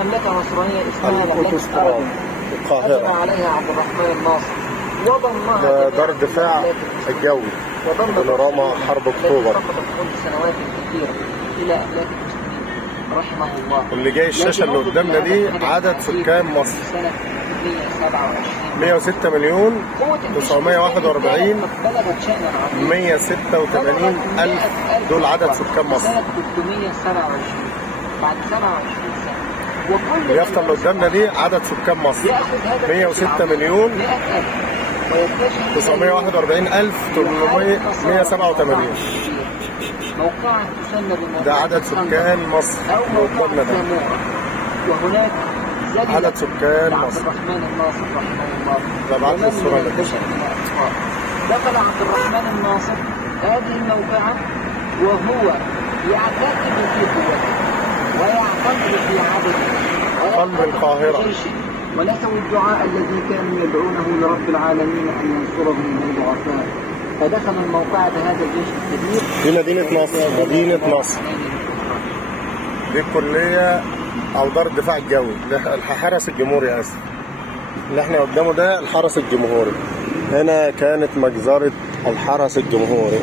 مملكة نصرانية اسمها مملكة الأوتوستراد أجرى القاهرة. عليها عبد الرحمن الناصر وضمها ده دار الدفاع الجوي بانوراما حرب أكتوبر منذ سنوات كثيرة إلى أملاك المسلمين رحمه الله. واللي جاي الشاشة اللي قدامنا دي عدد سكان مصر سنة 127 106 مليون 941 بلغت شأنا عظيما 186 ألف. دول عدد سكان مصر. سنة 327 بعد 27 سنة. وكل اليافطة اللي قدامنا دي عدد سكان مصر يأخذ هذا 106 مليون 100,000 ويتجه 941 ألف 187. موقعا تسمى بموقع ده عدد سكان مصر أو اللي موقع قدامنا ده. سامورا. وهناك زلة عدد سكان عبد مصر. الرحمن الناصر رحمه الله. ده بعد ومن الصورة من اللي البشر من الأطفال. دخل عبد الرحمن الناصر هذه الموقعة وهو يعتقد في قوته ويعتقد في عدده قلب القاهرة. ونسوا الدعاء الذي كانوا يدعونه لرب العالمين أن ينصرهم من الضعفاء. فدخل الموقع بهذا الجيش الكبير دي مدينة نصر. مدينة نصر دي الكلية أو دار الدفاع الجوي. ده الحرس الجمهوري آسف. اللي احنا قدامه ده الحرس الجمهوري. هنا كانت مجزرة الحرس الجمهوري.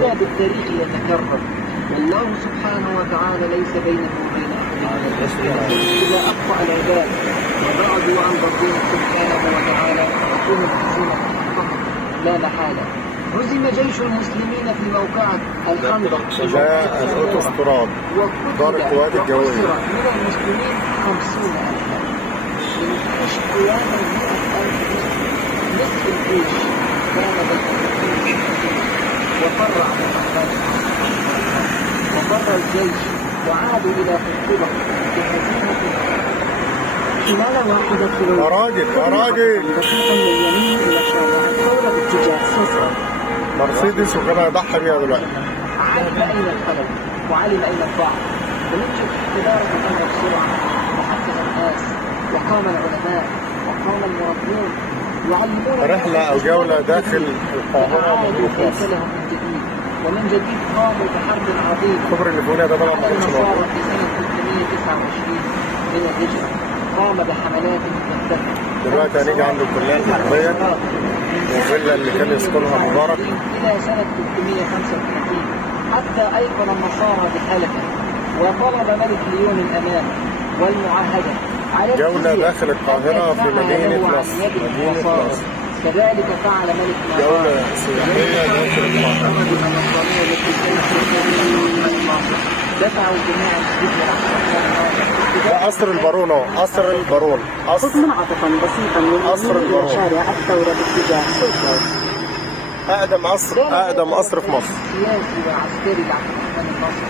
لا بالتاريخ يتكرر والله سبحانه وتعالى ليس بينه وبين أحد إذا أخطأ العباد وبعدوا عن ربنا سبحانه وتعالى تكون الهزيمة فقط لا محالة. هزم جيش المسلمين في موقعة الخندق ده الأوتوستراد دار القوات الجوية. من المسلمين 50,000 من جيش قياما 100,000 نصف الجيش كان بالتفكير وفر عبد الرحمن وفر الجيش وعادوا إلى أكتوبر بهزيمة خلال واحدة يا راجل يا راجل. دقيقة من اليمين إلى شارع الثورة باتجاه صفر. مرسيدس وكان يضحي بيها دلوقتي. علم أين الخلل وعلم أين الضعف ونجد إدارة الأمر بسرعة وحفز الناس وقام العلماء وقام المربون يعلمون رحلة أو جولة داخل القاهرة ومدينة نصر. لهم من جديد ومن جديد قاموا بحرب عظيمة الكوبري اللي فوقنا ده طبعا ما على كانش النصارى موجود. في سنة 329 من الهجرة. قام بحملات مكثفة. دلوقتي هنيجي عند الكلية الحربية والفيلا اللي كان يسكنها مبارك. إلى سنة 335 حتى أيقن النصارى بحلفه وطلب ملك ليون الأمان والمعاهدة على جولة داخل القاهرة في مدينة نصر. مدينة نصر. كذلك فعل ملك جولة سياحية داخل القاهرة. دفعوا جميع الجزء ده قصر البارون اهو. قصر البارون. قصر منعطفا بسيطا من قصر البارون. شارع الثورة باتجاه سوسة. أقدم قصر في مصر. سياسي وعسكري لعبد الرحمن الناصر.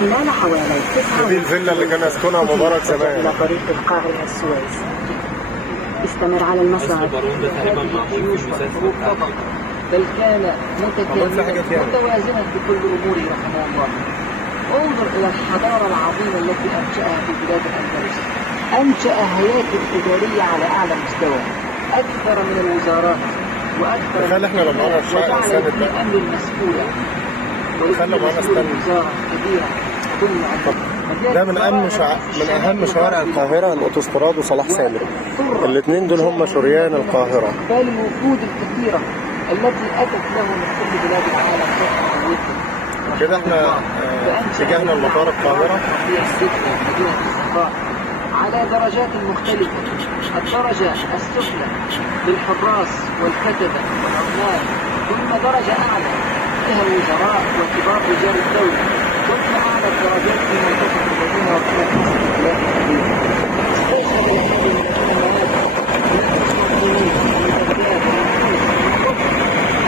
خلال حوالي 9 دي الفيلا اللي كان يسكنها مبارك زمان. إلى طريق القاهرة السويس. استمر على المصعد بل كان متوازنا بكل أموره رحمه الله. انظر إلى الحضارة العظيمة التي أنشأها في بلاد الأندلس. أنشأ هياكل إدارية على أعلى مستوى أكثر من الوزارات وأكثر تخيل احنا لما أنا الشارع السادس ده. الأمن المسؤولة تخيل لما أنا استنى. وزارة كبيرة ضمن ده من أهم شوارع القاهرة الأوتوستراد وصلاح سالم. الاثنين دول هم شريان القاهرة. فالوفود الكثيرة التي أتت له من كل بلاد العالم كده احنا اتجاهنا لمطار القاهرة. مدينة الصحراء على درجات مختلفة. الدرجة السفلى للحراس والكتبة والعمال، ثم درجة أعلى فيها الوزراء وكبار رجال الدولة، ثم أعلى الدرجات في منطقة المدينة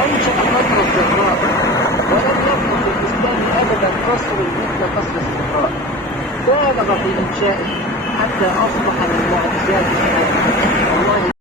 أنشأ قصر الزهراء ولم يبقى في الإسلام أبدا قصر مثل قصر الزهراء. بالغ في إنشائه حتى أصبح من معجزات الإسلام. والله